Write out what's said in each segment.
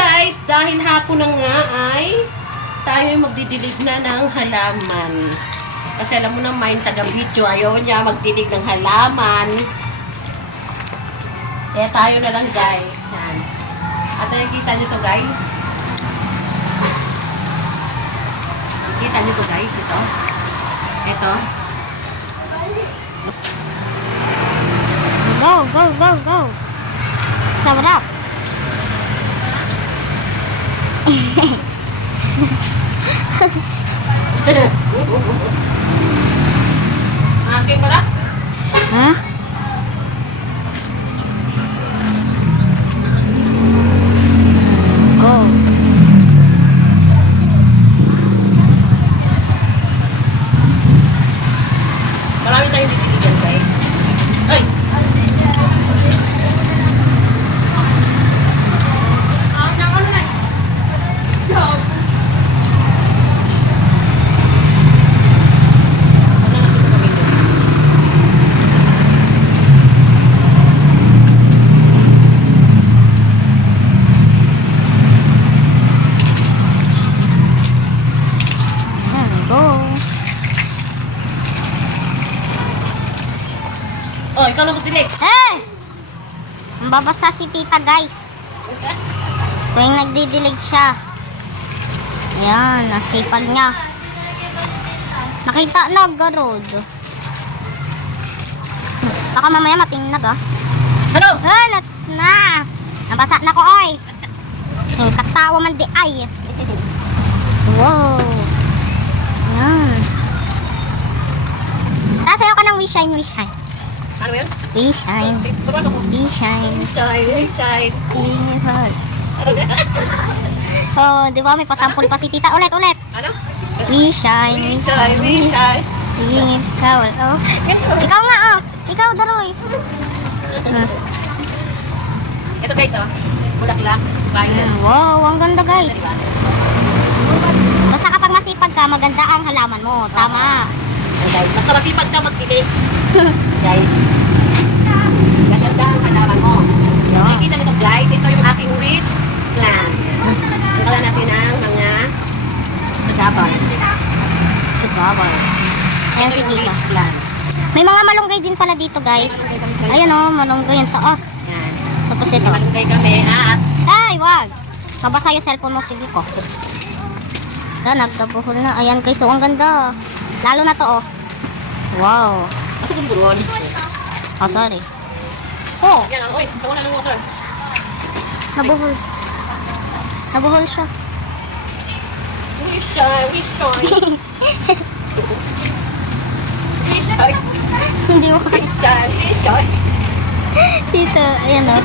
guys, dahil hapon na nga ay tayo ay magdidilig na ng halaman. Kasi alam mo naman, taga-video, ayaw niya magdilig ng halaman. Kaya tayo na lang guys. Yan. At nakikita nyo to guys. Nakikita nyo to guys, ito. Ito. Go, go, go, go. Sarap. Okay, para? Hah? Go. Marami tayong ditiligan guys. Ay! Go. Oh, ikaw lang magdilig. Eh! Mababasa si tita guys. Tuwing nagdidilig siya. Ayan, nasipag niya. Nakita na, garod. Baka mamaya matinag ah. Ano? Ah, na. Nabasa na ko ay. Yung katawa man di ay. Wow. Ayan. Tasayo ka ng wish shine, wish shine. Ano yun? Wish shine, wish shine. Inside. Sing heart. Oh, di ba may pasampol pa si tita? Ulit, ulit. Ano? Wish shine, wish shine. Inside. Sing towel. Oh. Ikaw nga, oh. Ikaw, Daroy. Ito guys, oh. Bulaklak. Violet. Wow, ang ganda guys. Basta kapag masipag ka, maganda ang halaman mo. Tama. Guys, basta masipag ka magdilig. Guys. Gaganda ang halaman mo. Nakikita nito guys, ito yung aking rich plant. Tanggalan natin ang mga sagabal. Sigabal. Ayan Ito si yung tita. rich plant. May mga malunggay din pala dito guys. Ayan oh, malunggay yan sa os. Yan. Tapos ito. Malunggay kami at Ay, wag. Mabasa yung cellphone mo, sige ko. Ayan, nagdabuhol na. Ayan guys, oh, ang ganda. Lalo na to, oh. Wow. ako bumburon. Oh, sorry. Oh, yan. Oy, wala ng water. Nabuhol. Nabuhol siya. Wish I. Hindi mo Wish I. Tito, ayan oh.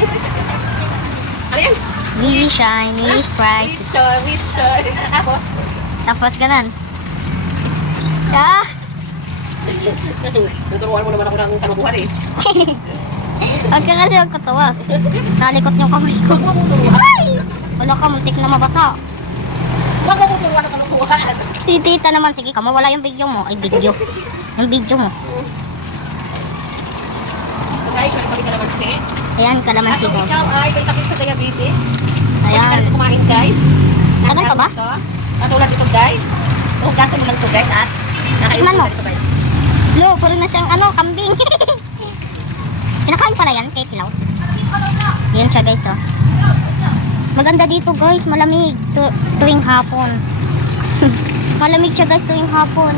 Ano yan? We shine, we bright. Wish I. Ako. Tapos ganun. Ah! Naturuan mo naman ako ng talubuhan eh. Huwag ka kasi magkatawa. Nalikot yung kamay ko. Huwag mo turuan. Ay! Wala ka, muntik na mabasa. Huwag mo turuan sa talubuhan. Si tita naman, sige ka, mawala yung video mo. Ay, video. Yung video mo. Guys, may balik na naman si. Ayan, kalamansi At ko. kung ikaw ay may sakit sa diabetes, Ayan. pwede ka kumain guys. Tagal pa ba? Ito. Katulad ito guys. Hugasan mo lang ito guys at nakain Tikman mo. ito guys. Lo, puro na siyang ano, kambing. Kinakain pala yan, kahit hilaw. Yan siya guys, oh. Maganda dito guys, malamig tuwing hapon. Malamig siya guys tuwing hapon.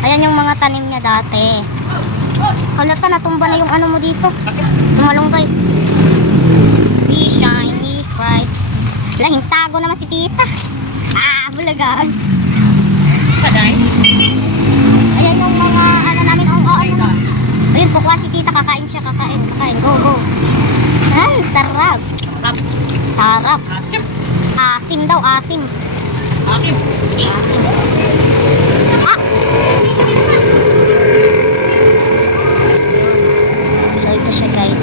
Ayan yung mga tanim niya dati. Halata, natumba na yung ano mo dito. Yung malunggay. We shine, we price. Lahing tago naman si tita. Ah, bulagaan. Ito guys. Ayan yung mga ano namin, ano. Ayun, pukwa si tita, kakain siya, kakain. Go, go. Ay, sarap. Sarap. Asim daw, asim. Akim. Asim. Ah! So, ito siya guys.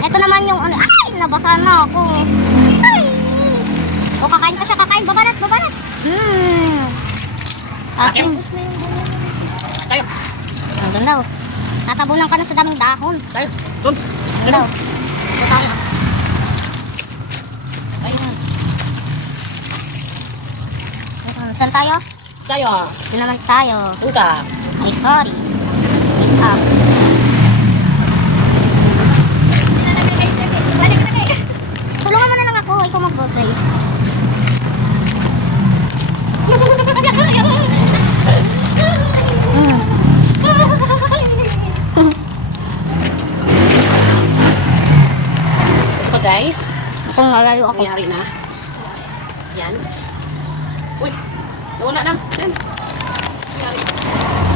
Ito naman yung ano, ay, nabasa na ako. Ay! O, kakain pa siya, kakain. Babanat, babanat. Asim. Tayo. Ang ganda oh. Natabunan ka na sa daming dahon. Tayo. Doon. Ganda oh. Ito tayo. Ayun. Saan tayo? Tayo. Ito naman tayo. Doon ka. Ay, sorry. Wait up. Tulungan mo na lang ako. Ikaw mag-go-play. Ito guys. Kung nalayo ako. Nangyari na. Yan. Uy. Nawala na. Yan. Nangyari.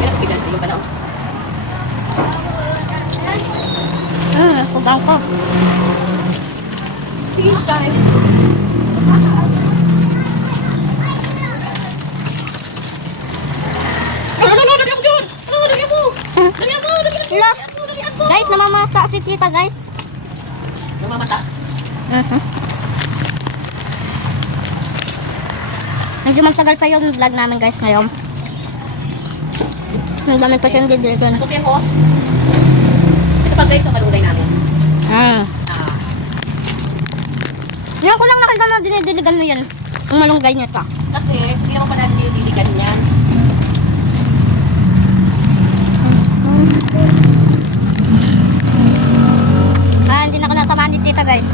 Yan. Bigan. Yung pala. Pugang ko. Fish guys. Lagyan mo dyan! Lagyan mo! Lagyan mo! Look. Guys, namamasa si tita, guys. Namamata. Medyo magtagal pa yung vlog namin, guys, ngayon. Ang dami pa siyang didiligan. Ito yung hose. Ito pa guys ang malunggay namin. Ah. Yan ko lang nakita na dinidiligan mo yun. Yung malunggay niya ta. Kasi hindi naman pala nililigan yan. Hindi na ako natamaan ni tita, guys.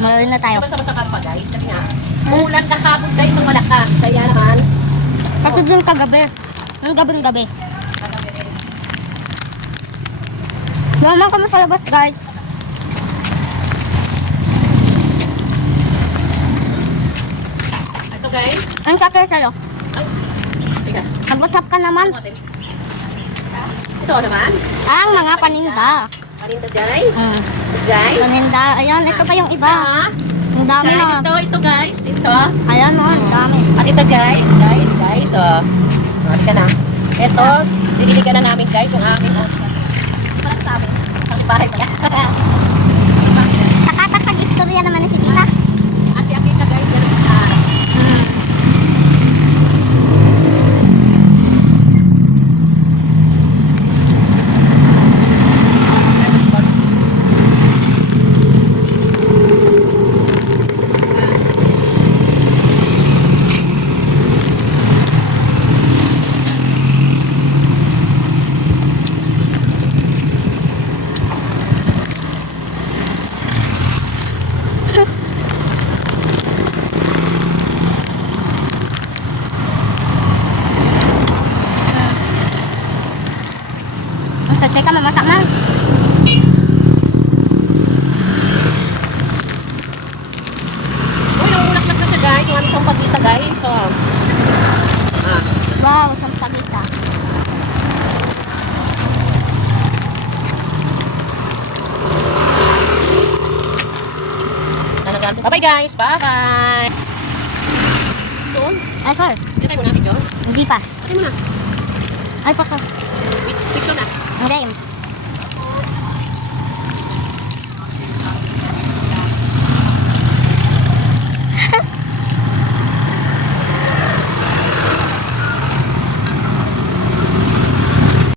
Maloy na tayo. Basta-basta ka pa guys. Kasi nga, umulan kahapon guys ng malakas. Kaya naman, Pati dun kagabi. Ang gabing-gabi. Naman kami sa labas, guys. ito guys. Ang kakaya sa'yo. Ay, teka. Nag-WhatsApp ka naman. Ito naman. Ang mga paninda. Paninda guys. Guys. Paninda. Ayan, ito pa yung iba. Ah, Ang dami guys, na. ito guys. Ito. Ayan, ang dami. At ito guys. Oh. Mati ka na. Ito, diniligan na namin guys yung amin. Parang sa amin. Sa bahay pala. Nakatakag istorya naman ni si tita. At si Akisha guys, yan ang Teka, mamasak na. Uy, naulak-lak na siya guys. Yung aming isang pagkita guys. So, Wow, isang pagita. bye-bye guys. Bye-bye. Doon. Ay, sir. Dito tayo muna, video. Hindi pa. Dito muna. Ay, pako. Picture na. Ang game.